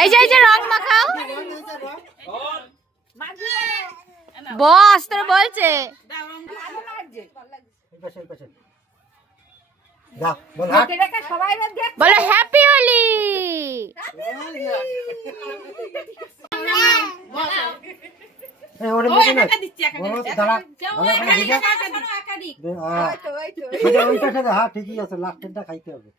এই যে রং মাখাও বস তোর বলছে বলো হ্যাপি হোলি ঠিকই আছে লাস্টেরটা খাইতে হবে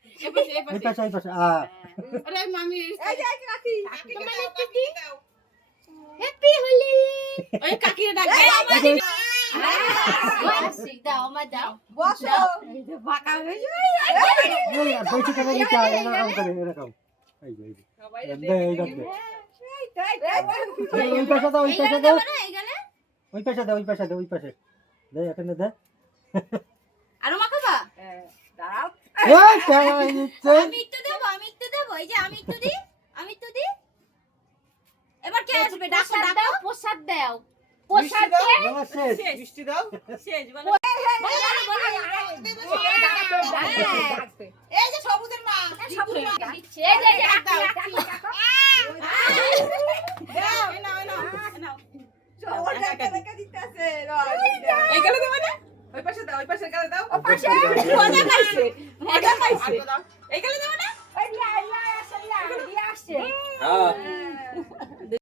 হ্যাপি হোলি ওই কাকির ডাক দাও আমার দাও বসো এই যে বাঁকা হয়ে যায় এরকম ওই পাশে দাও ওই পাশে দাও ওই পাশে দাও ওই পাশে দাও ওই পাশে দে এখানে দে আরো মাখাবা দাঁড়াও ওই চাই নিচ্ছে আমি একটু দেব এই যে আমি একটু দি এবার কে আসবে ডাকো ডাকো প্রসাদ দাও প্রসাদ দে মিষ্টি দাও শেষ বলো এই যে সবুজের মা দিচ্ছে এই যে দাও ডাকো দাও এই নাও ওর টাকা দিতেছে এই গেলে দেব না ওই পাশে দাও ওই পাশে গেলে দাও ওই পাশে মজা পাইছে এই গেলে দেব না ওই দিয়া আসছে হ্যাঁ